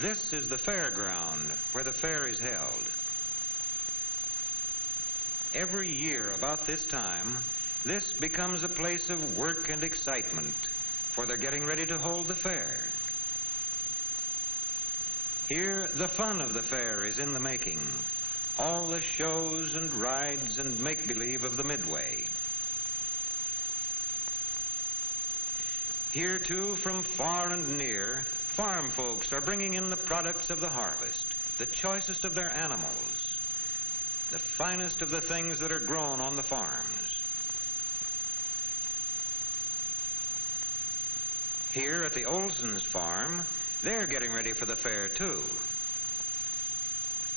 This is the fairground where the fair is held. Every year about this time, this becomes a place of work and excitement, for they're getting ready to hold the fair. Here, the fun of the fair is in the making. All the shows and rides and make-believe of the midway. Here, too, from far and near, farm folks are bringing in the products of the harvest, the choicest of their animals, the finest of the things that are grown on the farms. Here at the Olsons' farm, they're getting ready for the fair, too.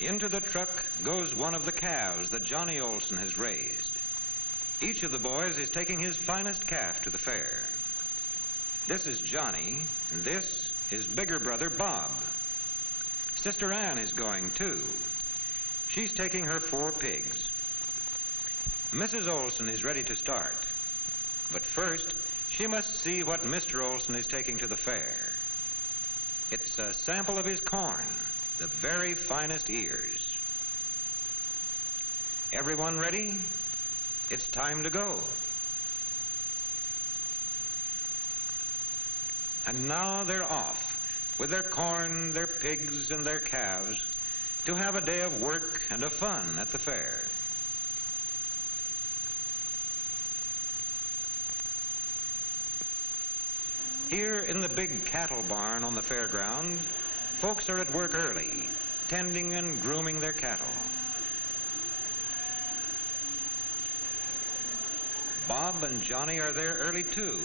Into the truck goes one of the calves that Johnny Olson has raised. Each of the boys is taking his finest calf to the fair. This is Johnny, and this is bigger brother Bob. Sister Ann is going, too. She's taking her 4 pigs. Mrs. Olson is ready to start. But first, she must see what Mr. Olson is taking to the fair. It's a sample of his corn, the very finest ears. Everyone ready? It's time to go. And now they're off with their corn, their pigs, and their calves to have a day of work and of fun at the fair. Here in the big cattle barn on the fairground, folks are at work early, tending and grooming their cattle. Bob and Johnny are there early, too.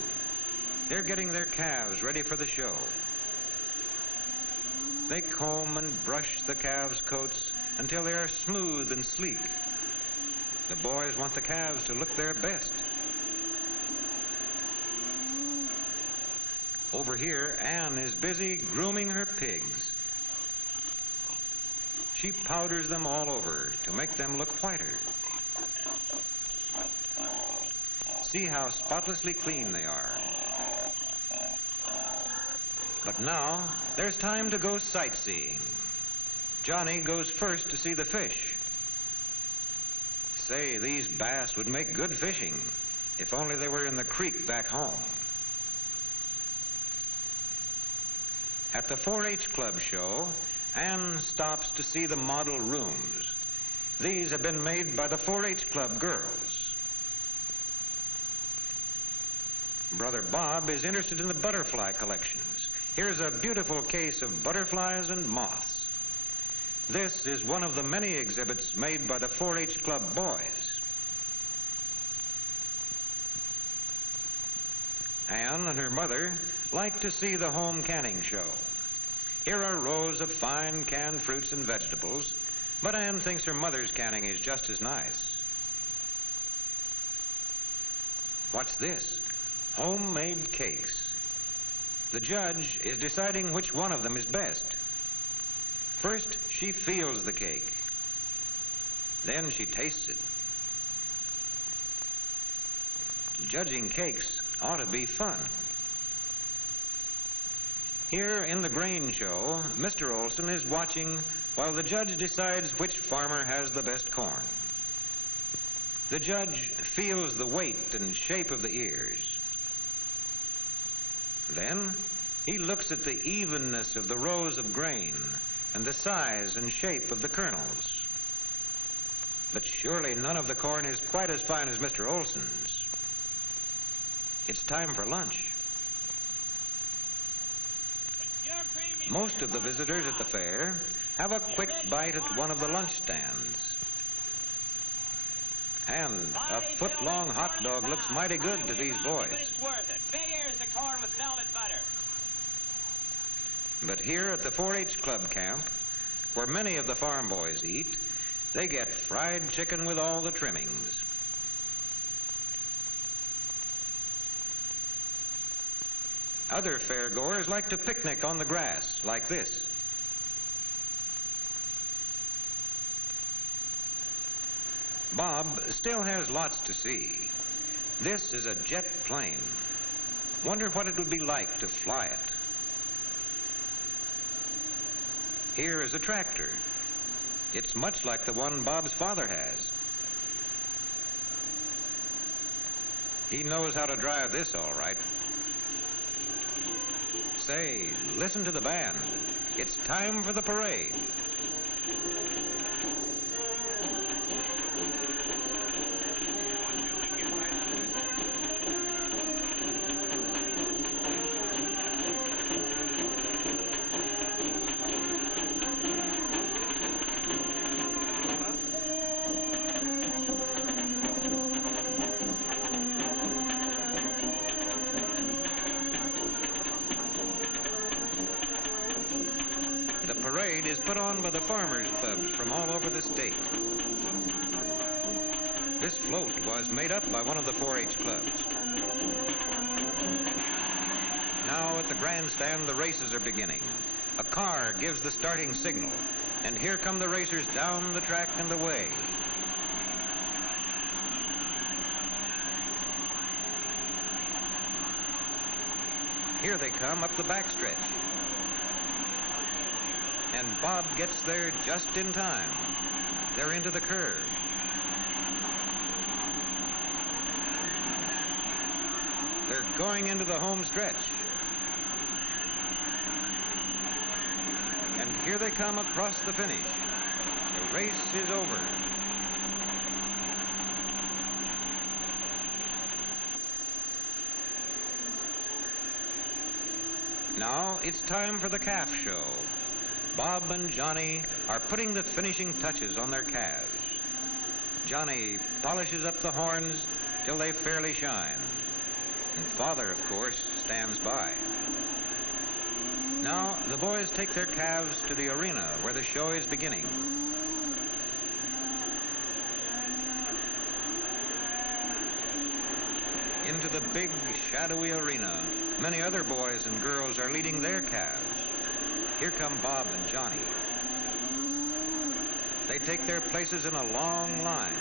They're getting their calves ready for the show. They comb and brush the calves' coats until they are smooth and sleek. The boys want the calves to look their best. Over here, Ann is busy grooming her pigs. She powders them all over to make them look whiter. See how spotlessly clean they are. But now, there's time to go sightseeing. Johnny goes first to see the fish. Say, these bass would make good fishing if only they were in the creek back home. At the 4-H Club show, Ann stops to see the model rooms. These have been made by the 4-H Club girls. Brother Bob is interested in the butterfly collections. Here's a beautiful case of butterflies and moths. This is one of the many exhibits made by the 4-H Club boys. Ann and her mother like to see the home canning show. Here are rows of fine canned fruits and vegetables, but Ann thinks her mother's canning is just as nice. What's this? Homemade cakes. The judge is deciding which one of them is best. First, she feels the cake. Then she tastes it. Judging cakes ought to be fun. Here in the grain show, Mr. Olson is watching while the judge decides which farmer has the best corn. The judge feels the weight and shape of the ears. Then he looks at the evenness of the rows of grain and the size and shape of the kernels. But surely none of the corn is quite as fine as Mr. Olson's. It's time for lunch. Most of the visitors at the fair have a quick bite at one of the lunch stands. And a foot-long hot dog looks mighty good to these boys. But here at the 4-H Club camp, where many of the farm boys eat, they get fried chicken with all the trimmings. Other fairgoers like to picnic on the grass like this. Bob still has lots to see. This is a jet plane. Wonder what it would be like to fly it. Here is a tractor. It's much like the one Bob's father has. He knows how to drive this all right. Say, listen to the band. It's time for the parade. The parade is put on by the farmers' clubs from all over the state. This float was made up by one of the 4-H clubs. Now at the grandstand, the races are beginning. A car gives the starting signal, and here come the racers down the track and away. Here they come up the backstretch. And Bob gets there just in time. They're into the curve. They're going into the home stretch. And here they come across the finish. The race is over. Now it's time for the calf show. Bob and Johnny are putting the finishing touches on their calves. Johnny polishes up the horns till they fairly shine. And Father, of course, stands by. Now the boys take their calves to the arena where the show is beginning. Into the big, shadowy arena, many other boys and girls are leading their calves. Here come Bob and Johnny. They take their places in a long line.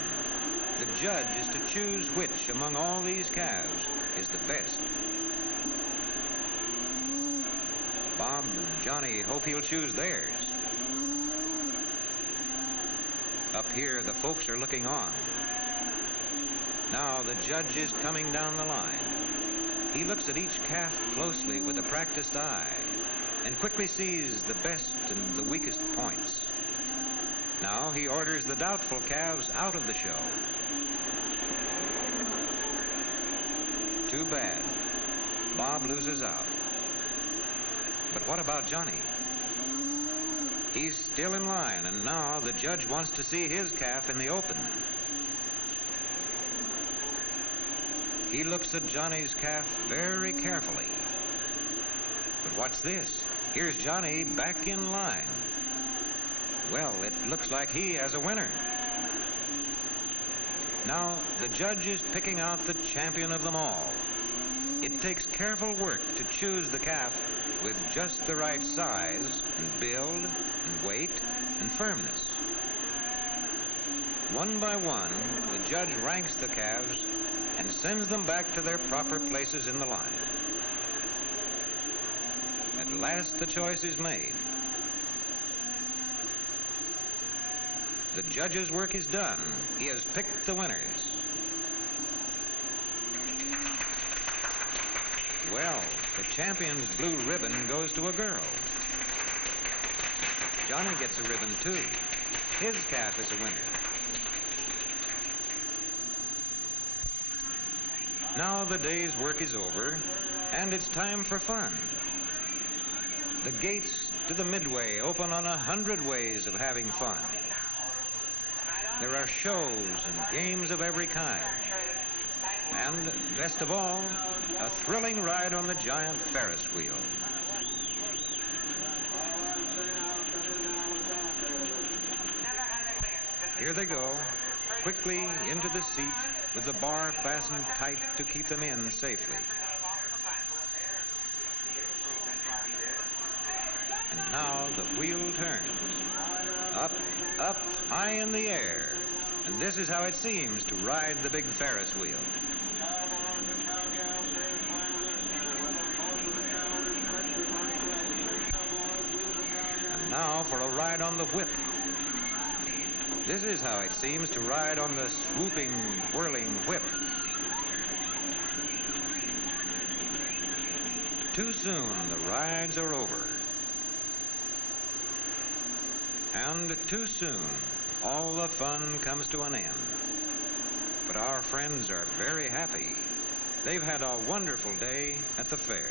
The judge is to choose which among all these calves is the best. Bob and Johnny hope he'll choose theirs. Up here, the folks are looking on. Now the judge is coming down the line. He looks at each calf closely with a practiced eye and quickly sees the best and the weakest points. Now he orders the doubtful calves out of the show. Too bad. Bob loses out. But what about Johnny? He's still in line, and now the judge wants to see his calf in the open. He looks at Johnny's calf very carefully. But what's this? Here's Johnny back in line. Well, it looks like he has a winner. Now, the judge is picking out the champion of them all. It takes careful work to choose the calf with just the right size and build and weight and firmness. One by one, the judge ranks the calves and sends them back to their proper places in the line. At last, the choice is made. The judge's work is done. He has picked the winners. Well, the champion's blue ribbon goes to a girl. Johnny gets a ribbon, too. His calf is a winner. Now the day's work is over, and it's time for fun. The gates to the Midway open on 100 ways of having fun. There are shows and games of every kind. And, best of all, a thrilling ride on the giant Ferris wheel. Here they go, quickly into the seat with the bar fastened tight to keep them in safely. And now the wheel turns. Up, up, high in the air. And this is how it seems to ride the big Ferris wheel. And Now for a ride on the whip. This is how it seems to ride on the swooping, whirling whip. Too soon the rides are over. And too soon all the fun comes to an end. But our friends are very happy. They've had a wonderful day at the fair.